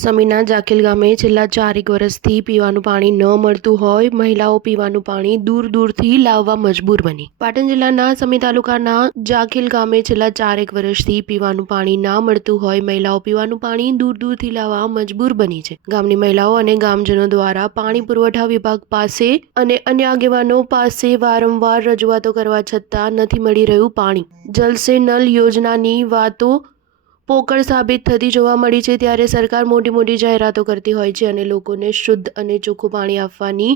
સમીના જાખેલ ગામે છેલ્લા 4 વર્ષથી પીવાનું પાણી ન મળતું હોય મહિલાઓ પીવાનું પાણી દૂર દૂરથી લાવવા મજબૂર બની। પાટણ જિલ્લાના સમી તાલુકાના જાખેલ ગામે છેલ્લા 4 વર્ષથી પીવાનું પાણી ના મળતું હોય મહિલાઓ પીવાનું પાણી દૂર દૂરથી લાવવા મજબૂર બની છે। ગામની મહિલાઓ અને ગામજનો દ્વારા પાણી પુરવઠા વિભાગ પાસે અને અન્ય આગેવાનો પાસે વારંવાર રજૂઆતો કરવા છતાં નથી મળી રહ્યું પાણી। જલ સે નલ યોજનાની વાતો પોકળ સાબિત થતી જોવા મળી છે। ત્યારે સરકાર મોટી મોટી જાહેરાતો કરતી હોય છે અને લોકોને શુદ્ધ અને ચોખ્ખું પાણી આપવાની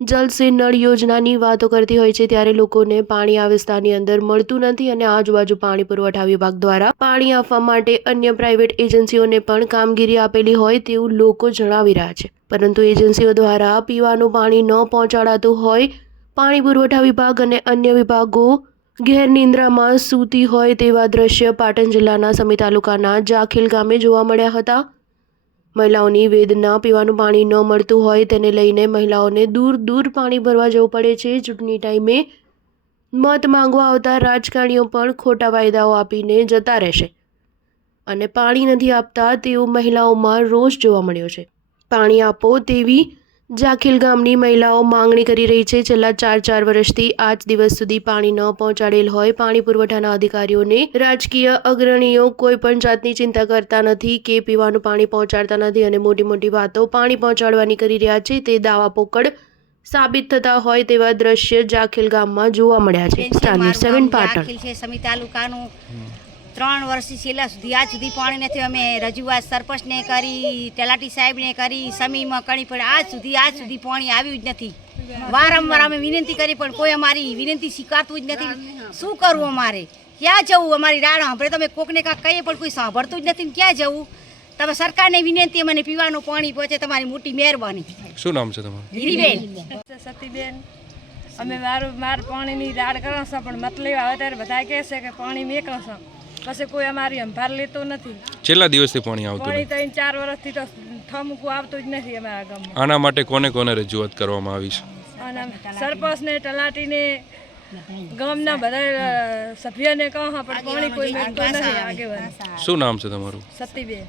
જલ સે નળ યોજનાની વાતો કરતી હોય છે, ત્યારે લોકોને પાણી આ વિસ્તારની અંદર મળતું નથી અને આજુબાજુ પાણી પુરવઠા વિભાગ દ્વારા પાણી આપવા માટે અન્ય પ્રાઇવેટ એજન્સીઓને પણ કામગીરી આપેલી હોય તેવું લોકો જણાવી રહ્યા છે, પરંતુ એજન્સીઓ દ્વારા પીવાનું પાણી ન પહોંચાડાતું હોય પાણી પુરવઠા વિભાગ અને અન્ય વિભાગો ગેરનિંદ્રામાં સૂતી હોય તેવા દ્રશ્ય પાટણ જિલ્લાના સમી તાલુકાના જાખેલ ગામે જોવા મળ્યા હતા। મહિલાઓની વેદના પીવાનું પાણી ન મળતું હોય તેને લઈને મહિલાઓને દૂર દૂર પાણી ભરવા જવું પડે છે। ચૂંટણી ટાઈમે મત માંગવા આવતા રાજકારણીઓ પણ ખોટા વાયદાઓ આપીને જતા રહેશે અને પાણી નથી આપતા તેવો મહિલાઓમાં રોષ જોવા મળ્યો છે। પાણી આપો તેવી જાખેલ ગામની મહિલાઓ માંગણી કરી રહી છે। છેલ્લા 4 વર્ષથી આજ દિવસ સુધી પાણી ન પહોંચાડેલ હોય પાણી પુરવઠાના અધિકારીઓને રાજકીય અગ્રણીઓ કોઈ પણ જાતની चिंता करता નથી કે પીવાનું પાણી પહોંચાડતા નથી અને મોટી મોટી વાતો પાણી પહોંચાડવાની કરી રહ્યા છે તે દાવા પોકળ સાબિત થતા હોય તેવા દ્રશ્ય જાખેલ ગામમાં જોવા મળ્યા છે। સ્ટાર ન્યૂઝ 7 પાટણ છે સમી તાલુકાનું 3 વર્ષથી છેલ્લા સુધી આજ સુધી પાણી નથી। અમે રજૂઆત સરપંચને કરી, તલાટી સાહેબને કરી, સમીમાં કરી, પણ આજ સુધી પાણી આવ્યું જ નથી। વારંવાર અમે વિનંતી કરી પણ કોઈ અમારી વિનંતી સ્વીકારતું જ નથી। શું કરવું અમારે, ક્યાં જવું? અમારી રાહ સાંભળે તમે કોકને કાંક કહીએ પણ કોઈ સાંભળતું જ નથી। ક્યાં જવું? તમે સરકારને વિનંતી મને પીવાનું પાણી પહોંચે તમારી મોટી મહેરબાની। શું નામ છે તમારું? હીરીબેન સતીબેન। અમે માર પાણીની રાડ કરો છો પણ મત લેવા આવે ત્યારે બધા કહે છે કે પાણી મેકો છો, પછી કોઈ અમારી સંભાળ લેતો નથી। છેલ્લા દિવસથી પાણી આવતું પાણી નથી? 3-4 વર્ષથી તો ઠમકું આવતું જ નથી અમારા ગામમાં। આના માટે કોને કોને રજૂઆત કરવામાં આવી છે? અને સરપંચને, તલાટીને, ગામના બધા સભ્યને કહો પણ પાણી કોઈ મેળતો નથી આગેવાન। શું નામ છે તમારું? સતીબેન।